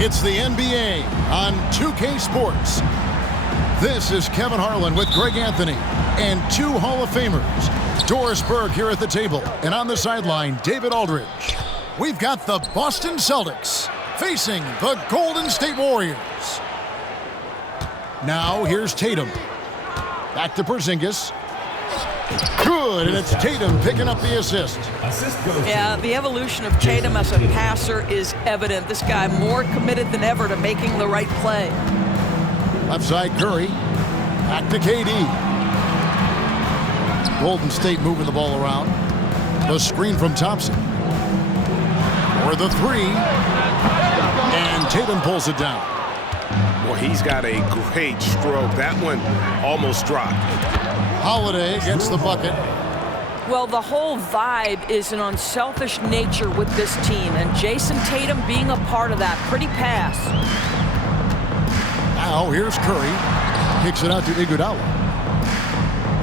It's the NBA on 2K Sports. This is Kevin Harlan with Greg Anthony and two Hall of Famers. Doris Burke here at the table, and on the sideline, David Aldridge. We've got the Boston Celtics facing the Golden State Warriors. Now here's Tatum. Back to Porzingis. Good, and it's Tatum picking up the assist. Yeah, the evolution of Tatum as a passer is evident. This guy more committed than ever to making the right play. Left side Curry. Back to KD. Golden State moving the ball around. The screen from Thompson. For the three. And Tatum pulls it down. Well, he's got a great stroke. That one almost dropped. Holiday gets the bucket. Well, the whole vibe is an unselfish nature with this team, and Jason Tatum being a part of that. Pretty pass. Now here's Curry. Kicks it out to Iguodala.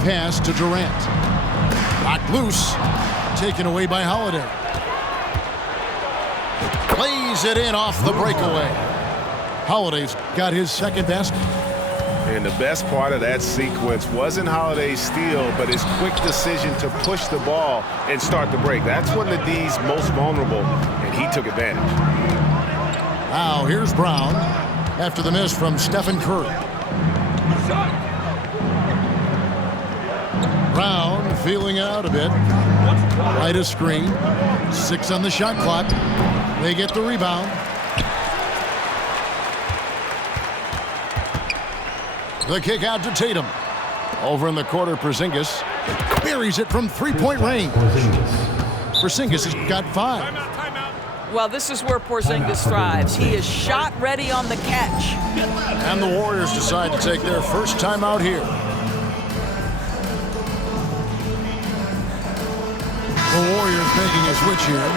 Pass to Durant. Knocked loose. Taken away by Holiday. Plays it in off the breakaway. Holiday's got his second basket. And the best part of that sequence wasn't Holiday's steal, but his quick decision to push the ball and start the break. That's when the D's most vulnerable, and he took advantage. Now here's Brown after the miss from Stephen Curry. Brown feeling out a bit. Right a screen. 6 on the shot clock. They get the rebound. The kick out to Tatum. Over in the corner, Porzingis buries it from three-point range. Porzingis has got 5. Well, this is where Porzingis thrives. He is shot ready on the catch. And the Warriors decide to take their first time out here. The Warriors making a switch here.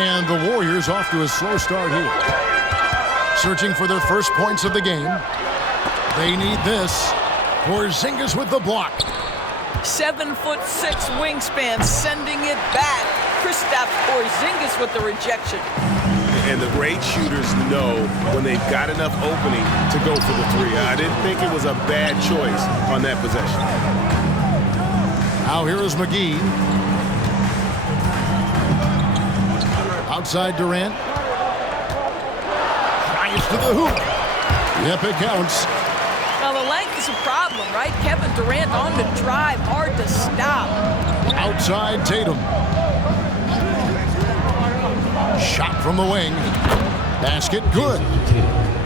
And the Warriors off to a slow start here. Searching for their first points of the game. They need this. Porzingis with the block. 7'6" wingspan, sending it back. Kristaps Porzingis with the rejection. And the great shooters know when they've got enough opening to go for the three. I didn't think it was a bad choice on that possession. Now here is McGee. Outside Durant. To the hoop. Yep, it counts. Now the length is a problem, right? Kevin Durant on the drive, hard to stop. Outside Tatum. Shot from the wing. Basket good.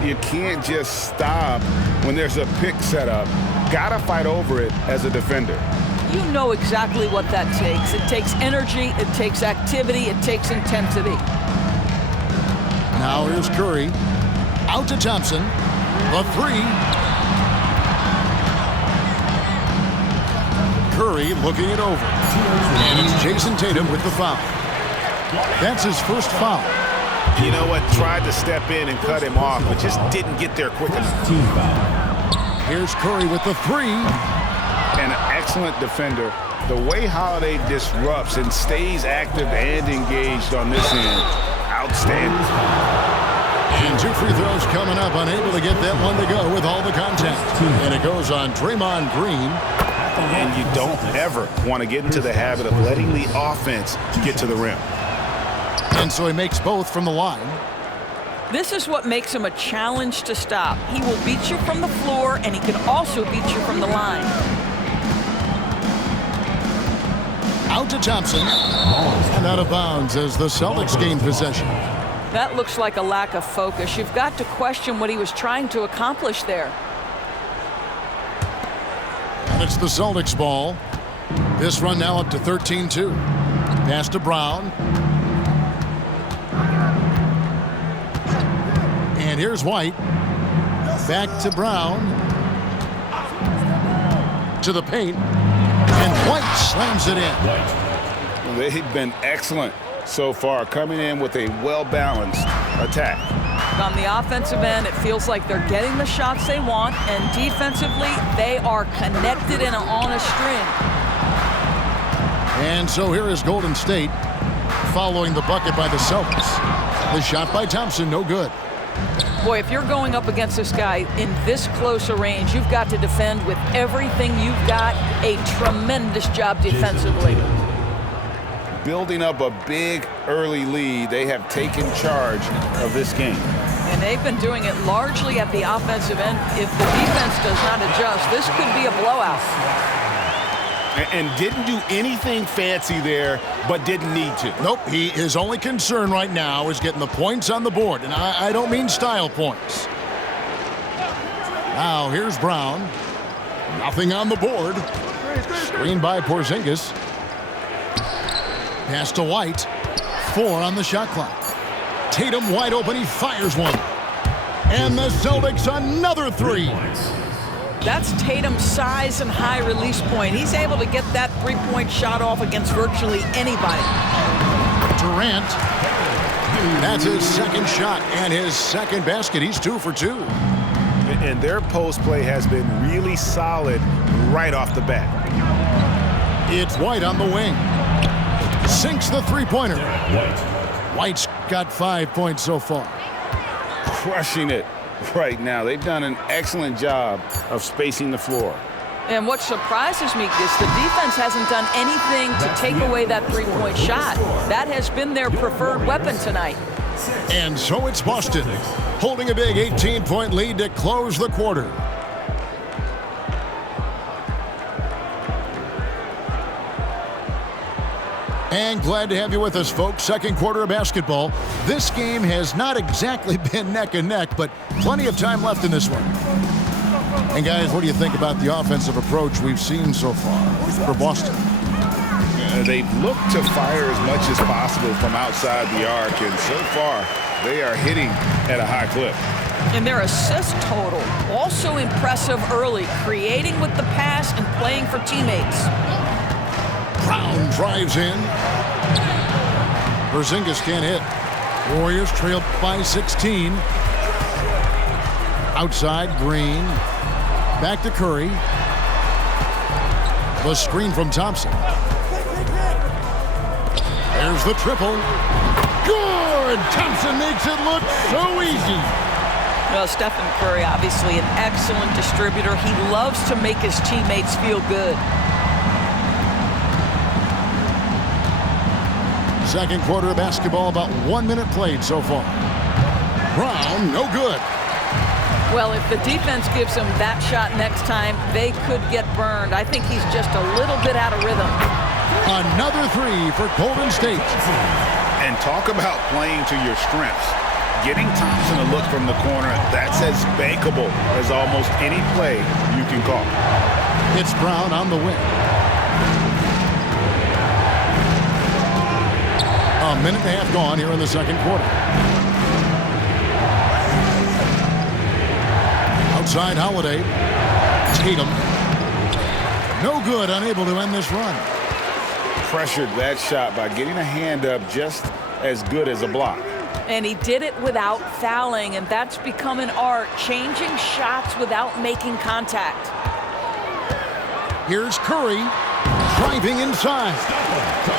You can't just stop when there's a pick set up. Gotta fight over it as a defender. You know exactly what that takes. It takes energy, it takes activity, it takes intensity. Now here's Curry. Out to Thompson. The three. Curry looking it over. And it's Jason Tatum with the foul. That's his first foul. You know what? Tried to step in and cut him off, but just didn't get there quick enough. Here's Curry with the three. And an excellent defender. The way Holiday disrupts and stays active and engaged on this end, outstanding. And 2 free throws coming up, unable to get that one to go with all the contact. And it goes on Draymond Green. And you don't ever want to get into the habit of letting the offense get to the rim. And so he makes both from the line. This is what makes him a challenge to stop. He will beat you from the floor, and he can also beat you from the line. Out to Thompson. And out of bounds as the Celtics gain possession. That looks like a lack of focus. You've got to question what he was trying to accomplish there. And it's the Celtics ball. This run now up to 13-2. Pass to Brown. And here's White. Back to Brown. To the paint. And White slams it in. They've been excellent so far, coming in with a well-balanced attack. On the offensive end, it feels like they're getting the shots they want, and defensively, they are connected and on a string. And so here is Golden State following the bucket by the Celtics. The shot by Thompson, no good. Boy, if you're going up against this guy in this close a range, you've got to defend with everything you've got. A tremendous job defensively. Building up a big early lead, they have taken charge of this game. And they've been doing it largely at the offensive end. If the defense does not adjust, this could be a blowout. And didn't do anything fancy there, but didn't need to. Nope, his only concern right now is getting the points on the board. And I don't mean style points. Now here's Brown. Nothing on the board. Screen by Porzingis. Pass to White. 4 on the shot clock. Tatum wide open. He fires one. And the Celtics another 3. That's Tatum's size and high release point. He's able to get that three-point shot off against virtually anybody. Durant. That's his second shot and his second basket. He's 2 for 2. And their post play has been really solid right off the bat. It's White on the wing. Sinks the three-pointer. White's got 5 points so far. Crushing it right now. They've done an excellent job of spacing the floor. And what surprises me is the defense hasn't done anything to take away that three-point shot. That has been their preferred weapon tonight. And so it's Boston, holding a big 18-point lead to close the quarter. And glad to have you with us, folks. Second quarter of basketball. This game has not exactly been neck and neck, but plenty of time left in this one. And guys, what do you think about the offensive approach we've seen so far for Boston? They've looked to fire as much as possible from outside the arc, and so far they are hitting at a high clip. And their assist total also impressive early, creating with the pass and playing for teammates. Brown drives in. Porzingis can't hit. Warriors trail by 16. Outside, Green. Back to Curry. The screen from Thompson. There's the triple. Good! Thompson makes it look so easy. Well, Stephen Curry, obviously an excellent distributor. He loves to make his teammates feel good. Second quarter of basketball, about 1 minute played so far. Brown, no good. Well, if the defense gives him that shot next time, they could get burned. I think he's just a little bit out of rhythm. Another 3 for Golden State. And talk about playing to your strengths. Getting Thompson a look from the corner, that's as bankable as almost any play you can call. It's Brown on the wing. A minute and a half gone here in the second quarter. Outside Holiday. Tatum. No good, unable to end this run. Pressured that shot by getting a hand up just as good as a block. And he did it without fouling, and that's become an art, changing shots without making contact. Here's Curry driving inside.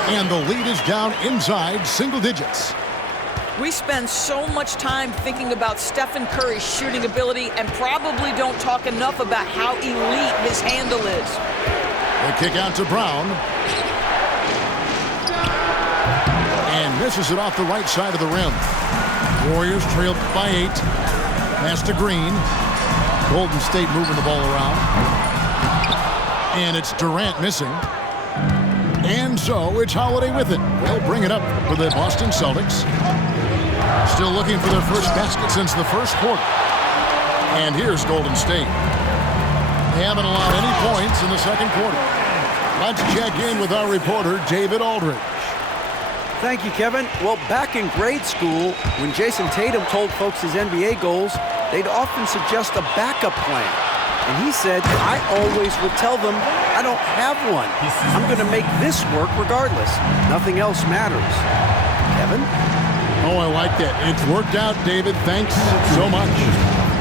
And the lead is down inside single digits. We spend so much time thinking about Stephen Curry's shooting ability and probably don't talk enough about how elite his handle is. The kick out to Brown. And misses it off the right side of the rim. Warriors trailed by 8. Pass to Green. Golden State moving the ball around. And it's Durant missing. And so it's Holiday with it. They'll bring it up for the Boston Celtics. Still looking for their first basket since the first quarter. And here's Golden State. They haven't allowed any points in the second quarter. Let's check in with our reporter, David Aldridge. Thank you, Kevin. Well, back in grade school, when Jason Tatum told folks his NBA goals, they'd often suggest a backup plan. And he said, I always would tell them, I don't have one. I'm going to make this work regardless. Nothing else matters. Kevin? Oh, I like that. It's worked out, David. Thanks so much.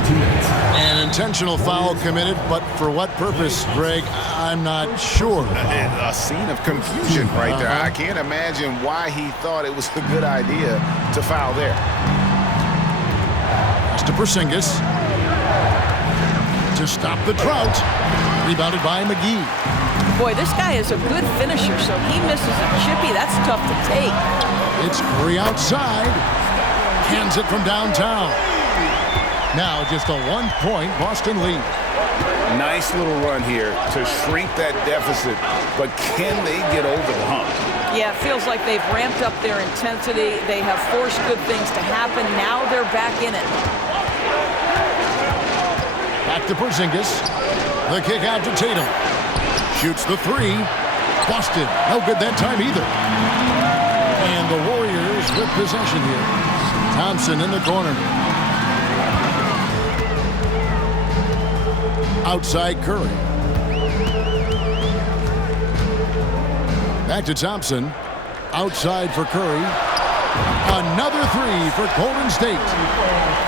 An intentional foul committed, but for what purpose, Greg? I'm not sure. A scene of confusion right there. I can't imagine why he thought it was a good idea to foul there. Pass to Porzingis. To stop the drought. Rebounded by McGee. Boy, this guy is a good finisher, so he misses a chippy. That's tough to take. It's Curry outside. Hands it from downtown. Now just a 1-point Boston lead. Nice little run here to shrink that deficit, but can they get over the hump? Yeah, it feels like they've ramped up their intensity. They have forced good things to happen. Now they're back in it. Back to Porzingis. The kick out to Tatum. Shoots the three. Busted. No good that time either. And the Warriors with possession here. Thompson in the corner. Outside Curry. Back to Thompson. Outside for Curry. Another three for Golden State.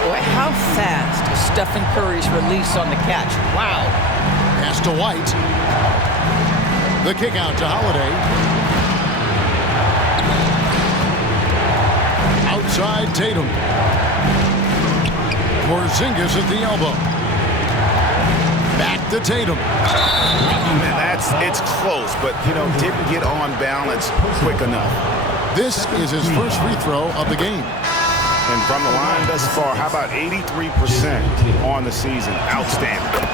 Boy, how fast is Stephen Curry's release on the catch. Wow. Pass to White. The kick out to Holiday. Outside Tatum. Porzingis at the elbow. Back to Tatum. It's close, but, didn't get on balance quick enough. This is his first free throw of the game. And from the line thus far, how about 83% on the season? Outstanding.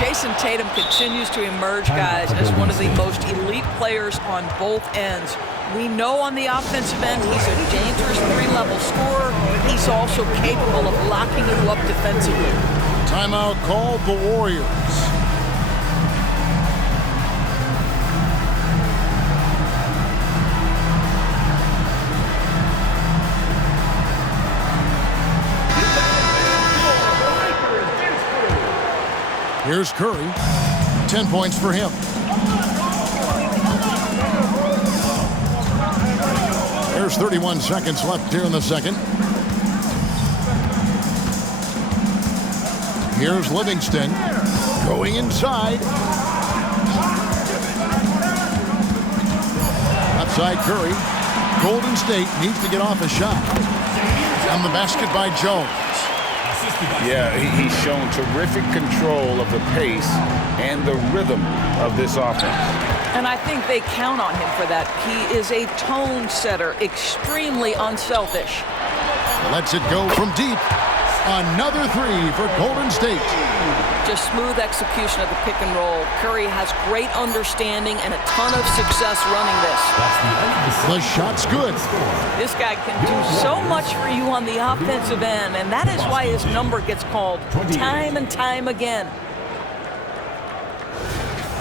Jason Tatum continues to emerge, guys, as one of the most elite players on both ends. We know on the offensive end he's a dangerous three-level scorer. He's also capable of locking you up defensively. Timeout called the Warriors. Here's Curry. 10 points for him. There's 31 seconds left here in the second. Here's Livingston going inside. Outside Curry. Golden State needs to get off a shot. On the basket by Jones. Yeah, he's shown terrific control of the pace and the rhythm of this offense. And I think they count on him for that. He is a tone setter, extremely unselfish. Lets it go from deep. Another three for Golden State. Just smooth execution of the pick and roll. Curry has great understanding and a ton of success running this. The shot's good. This guy can do so much for you on the offensive end, and that is why his number gets called time and time again.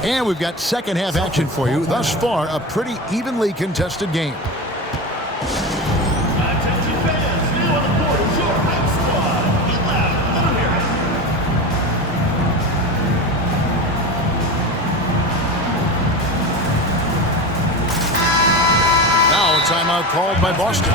And we've got second half action for you. Thus far, a pretty evenly contested game. Now a timeout called by Boston.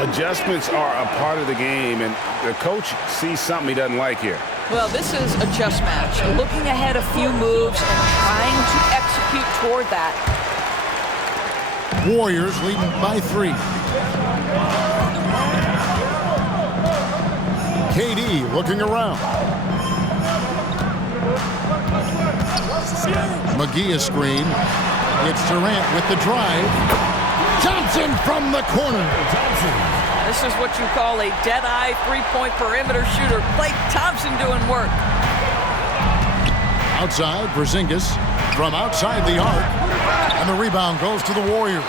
Adjustments are a part of the game, and the coach sees something he doesn't like here. Well, this is a chess match. Looking ahead a few moves and trying to execute toward that. Warriors leading by 3. KD looking around. McGee is screen. It's Durant with the drive. Thompson from the corner. This is what you call a dead-eye three-point perimeter shooter. Klay Thompson doing work. Outside, Porzingis from outside the arc. And the rebound goes to the Warriors.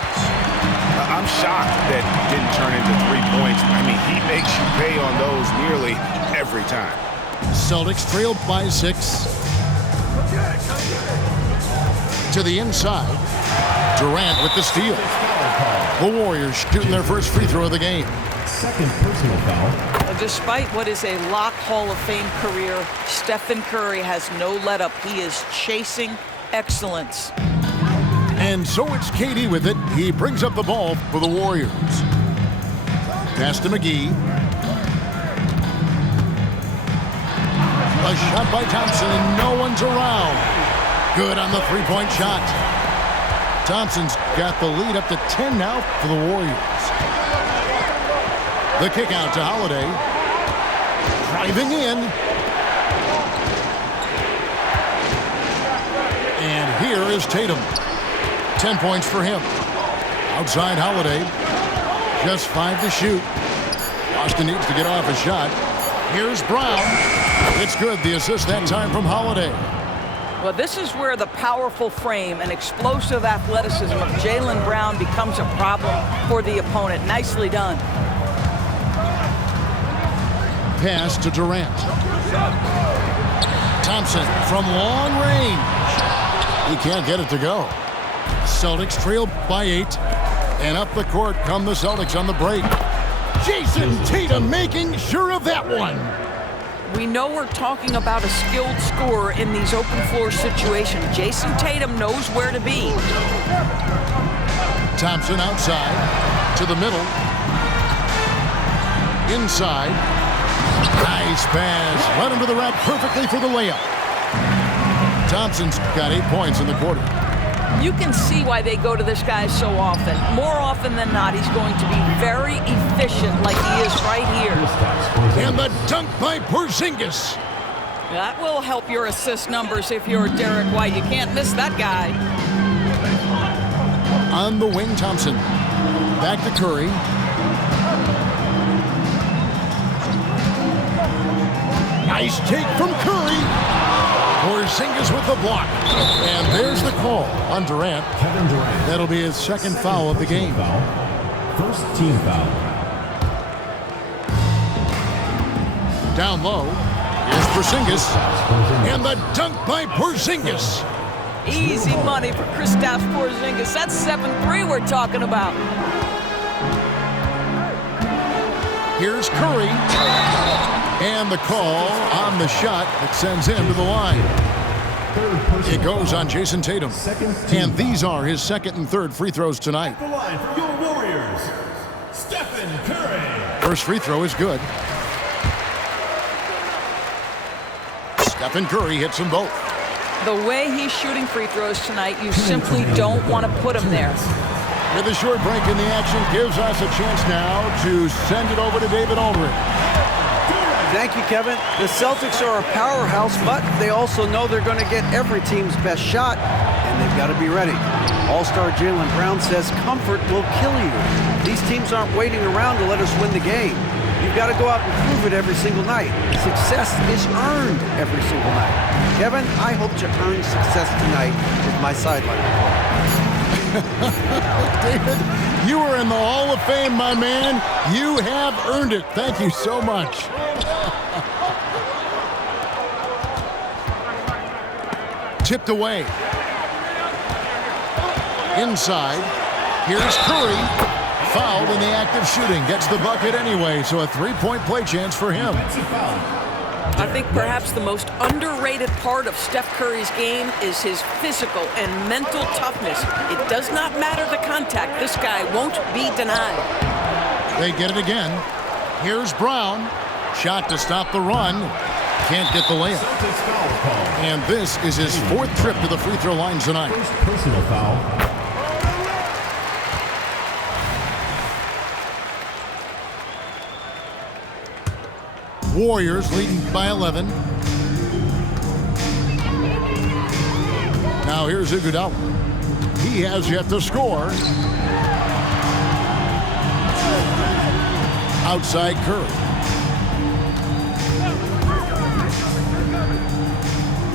I'm shocked that didn't turn into 3 points. I mean, he makes you pay on those nearly every time. Celtics trailed by 6. To the inside. Durant with the steal. The Warriors shooting their first free throw of the game. Second personal foul. Despite what is a lock Hall of Fame career, Stephen Curry has no let-up. He is chasing excellence. And so it's KD with it. He brings up the ball for the Warriors. Pass to McGee. A shot by Thompson, and no one's around. Good on the three-point shot. Thompson's got the lead up to 10 now for the Warriors. The kick out to Holiday. Driving in. And here is Tatum. 10 points for him. Outside Holiday. Just 5 to shoot. Boston needs to get off a shot. Here's Brown. It's good. The assist that time from Holiday. Well, this is where the powerful frame and explosive athleticism of Jaylen Brown becomes a problem for the opponent. Nicely done. Pass to Durant. Thompson from long range. He can't get it to go. Celtics trail by 8. And up the court come the Celtics on the break. Jason Tatum making sure of that one. We know we're talking about a skilled scorer in these open floor situations. Jason Tatum knows where to be. Thompson outside to the middle. Inside. Nice pass. Run him to the rack perfectly for the layup. Thompson's got 8 points in the quarter. You can see why they go to this guy so often. More often than not, he's going to be very efficient like he is right here. And the dunk by Porzingis. That will help your assist numbers if you're Derek White. You can't miss that guy. On the wing, Thompson. Back to Curry. Nice take from Curry. Porzingis with the block. And there's the call on Durant. Kevin Durant. That'll be his second foul of the game. First team foul. Down low. Here's Porzingis. And the dunk by Porzingis. Easy money for Kristaps Porzingis. That's 7-3 we're talking about. Here's Curry. And the call on the shot that sends him to the line. It goes on Jason Tatum. And these are his second and third free throws tonight. The line for your Warriors, Stephen Curry. First free throw is good. Stephen Curry hits them both. The way he's shooting free throws tonight, you simply don't want to put him there. With a short break in the action, gives us a chance now to send it over to David Aldridge. Thank you, Kevin. The Celtics are a powerhouse, but they also know they're going to get every team's best shot, and they've got to be ready. All-star Jaylen Brown says comfort will kill you. These teams aren't waiting around to let us win the game. You've got to go out and prove it every single night. Success is earned every single night. Kevin, I hope to earn success tonight with my sideline report. David, you are in the Hall of Fame, my man. You have earned it. Thank you so much. Tipped away. Inside. Here's Curry. Fouled in the act of shooting. Gets the bucket anyway, so a three-point play chance for him. I think perhaps the most underrated part of Steph Curry's game is his physical and mental toughness. It does not matter the contact. This guy won't be denied. They get it again. Here's Brown. Shot to stop the run. Can't get the layup. And this is his fourth trip to the free throw line tonight. First personal foul. Warriors leading by 11. Now here's Iguodala. He has yet to score. Outside Curry.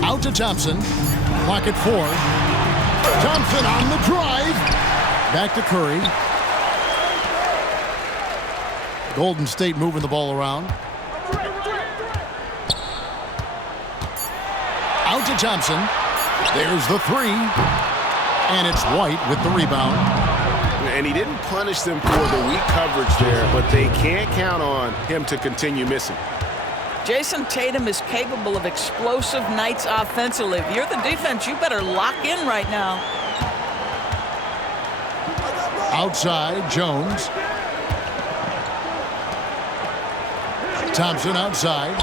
Out to Thompson. Clock at 4. Thompson on the drive. Back to Curry. Golden State moving the ball around. Out to Thompson. There's the three. And it's White with the rebound. And he didn't punish them for the weak coverage there, but they can't count on him to continue missing. Jason Tatum is capable of explosive nights offensively. If you're the defense, you better lock in right now. Outside, Jones. Thompson outside.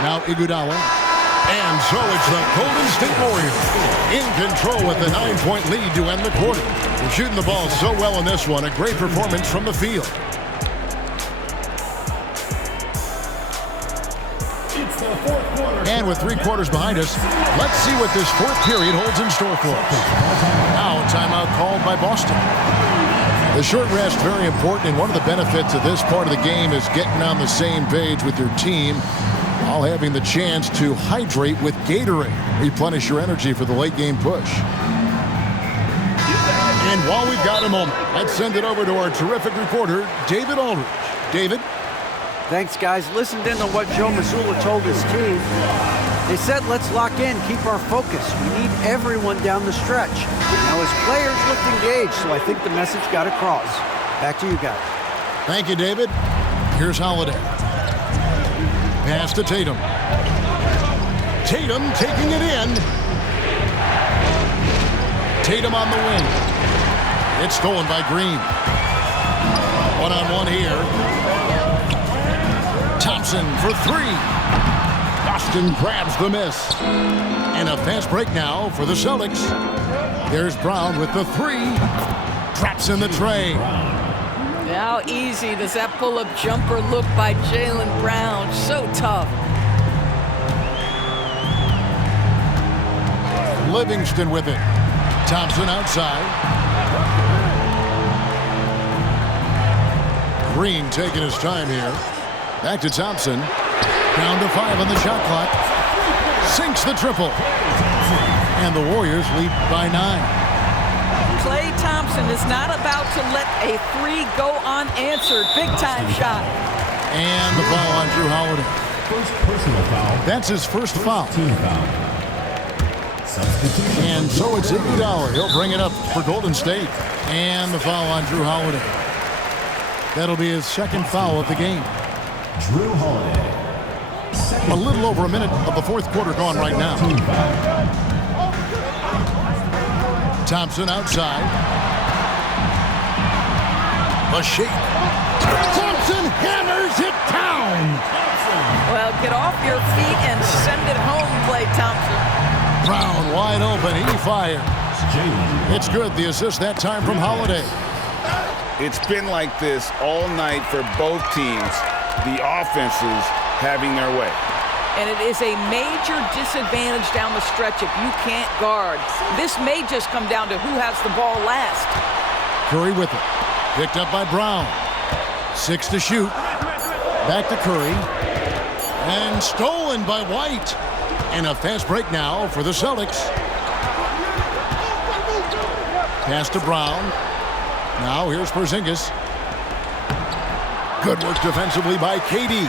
Now Iguodala. And so it's the Golden State Warriors in control with the 9-point lead to end the quarter. They're shooting the ball so well in this one. A great performance from the field. It's the fourth quarter. And with 3 quarters behind us, let's see what this fourth period holds in store for us. Now, timeout called by Boston. The short rest, very important, and one of the benefits of this part of the game is getting on the same page with your team while having the chance to hydrate with Gatorade. Replenish your energy for the late game push. And while we've got a moment, let's send it over to our terrific reporter, David Aldridge. David? Thanks, guys. Listened in to what Joe Mazzulla told his team. They said, let's lock in, keep our focus. We need everyone down the stretch. Now, his players looked engaged, so I think the message got across. Back to you guys. Thank you, David. Here's Holiday. Pass to Tatum. Tatum taking it in. Tatum on the wing. It's stolen by Green. One-on-one here. Thompson for 3. Boston grabs the miss. And a fast break now for the Celtics. There's Brown with the 3. Traps in the tray. How easy does that pull-up jumper look by Jaylen Brown? So tough. Livingston with it. Thompson outside. Green taking his time here. Back to Thompson. Down to 5 on the shot clock. Sinks the triple. And the Warriors lead by 9. Klay Thompson is not about to let a 3 go unanswered. Big-time shot. And the foul on Drew Holiday. First personal foul. That's his first foul. Team foul. Substitution. And so it's Iguodala. He'll bring it up for Golden State. And the foul on Drew Holiday. That'll be his second foul of the game. Drew Holiday. A little over a minute of the fourth quarter gone right now. Team foul. Thompson outside. A shake. Thompson hammers it down. Well, get off your feet and send it home, Klay Thompson. Brown wide open. He fires. Jaylen. It's good. The assist that time from Holiday. It's been like this all night for both teams. The offenses having their way. And it is a major disadvantage down the stretch if you can't guard. This may just come down to who has the ball last. Curry with it. Picked up by Brown. 6 to shoot. Back to Curry. And stolen by White. And a fast break now for the Celtics. Pass to Brown. Now here's Porzingis. Good work defensively by KD.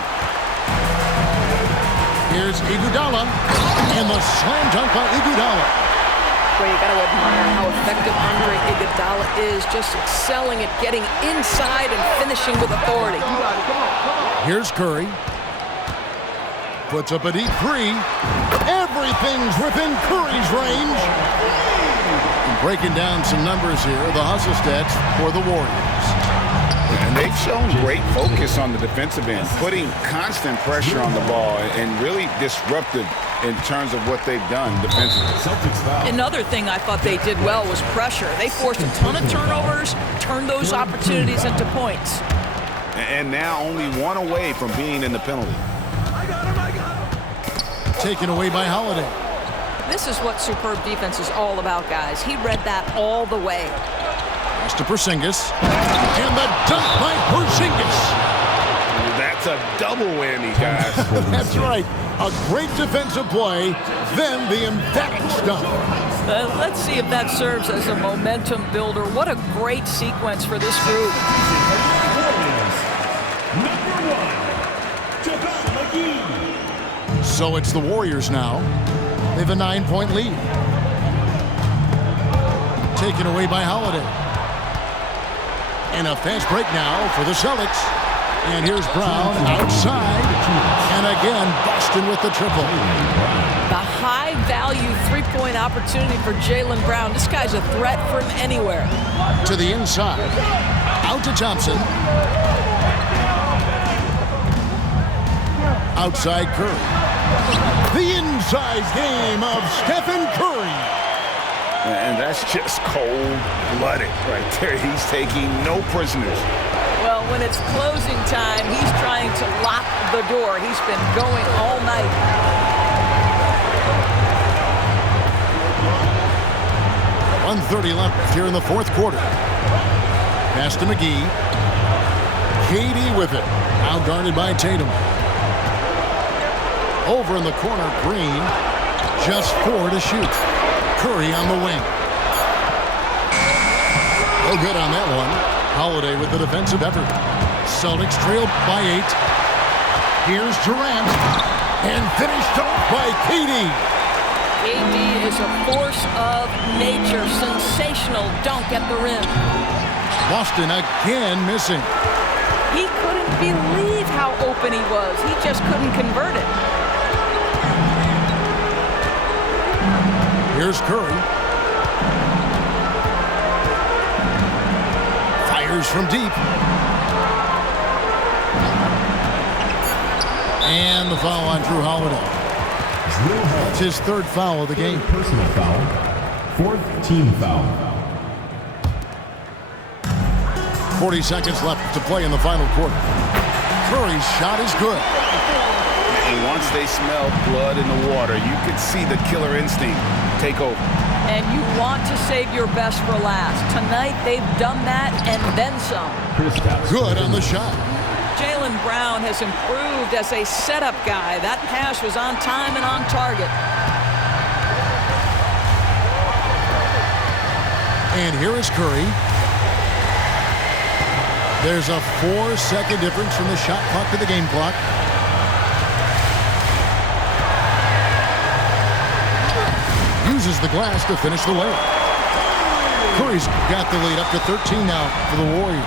Here's Iguodala. And the slam dunk by Iguodala. Well, you got to admire how effective Andre Iguodala is, just excelling at getting inside and finishing with authority. Here's Curry. Puts up a deep 3. Everything's within Curry's range. And breaking down some numbers here, the hustle stats for the Warriors. And they've shown great focus on the defensive end, putting constant pressure on the ball and really disruptive in terms of what they've done defensively. Celtics foul. Another thing I thought they did well was pressure. They forced a ton of turnovers, turned those opportunities into points. And now only 1 away from being in the penalty. Taken away by Holiday. This is what superb defense is all about, guys. He read that all the way. Pass to Porzingis. And the dunk by Porzingis. That's a double whammy, guys. That's right. A great defensive play, then the emphatic dunk. Let's see if that serves as a momentum builder. What a great sequence for this group. So it's the Warriors now. They have a 9-point lead. Taken away by Holiday. And a fast break now for the Celtics. And here's Brown outside. And again, Boston with the triple. The high-value three-point opportunity for Jaylen Brown. This guy's a threat from anywhere. To the inside. Out to Thompson. Outside Curry. The inside game of Stephen Curry. And that's just cold-blooded right there. He's taking no prisoners. Well, when it's closing time, he's trying to lock the door. He's been going all night. 1:30 left here in the fourth quarter. Pass to McGee. KD with it. Now guarded by Tatum. Over in the corner, Green. Just 4 to shoot. Curry on the wing. No good on that one. Holiday with the defensive effort. Celtics trailed by 8. Here's Durant. And finished off by KD. KD is a force of nature. Sensational dunk at the rim. Boston again missing. He couldn't believe how open he was. He just couldn't convert it. Here's Curry. Fires from deep. And the foul on Drew Holiday. That's his third foul of the game. Personal foul. Fourth team foul. 40 seconds left to play in the final quarter. Curry's shot is good. And once they smell blood in the water, you could see the killer instinct take over. And you want to save your best for last. Tonight, they've done that and then some. Good on the shot. Jaylen Brown has improved as a setup guy. That pass was on time and on target. And here is Curry. There's a 4-second difference from the shot clock to the game clock. Uses the glass to finish the layup. Curry's got the lead up to 13 now for the Warriors.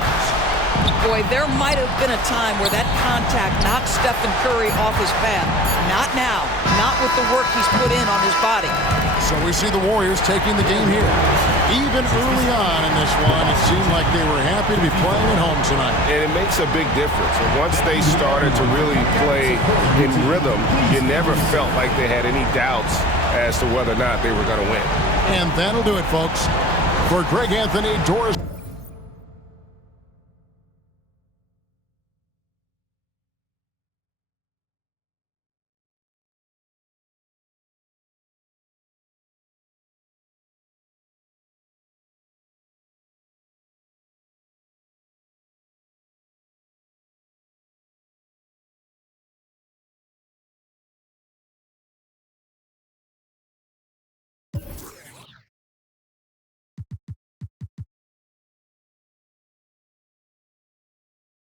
Boy, there might have been a time where that contact knocked Stephen Curry off his path. Not now. Not with the work he's put in on his body. So we see the Warriors taking the game here. Even early on in this one, it seemed like they were happy to be playing at home tonight. And it makes a big difference. And once they started to really play in rhythm, you never felt like they had any doubts as to whether or not they were going to win. And that'll do it, folks. For Greg Anthony, Doris.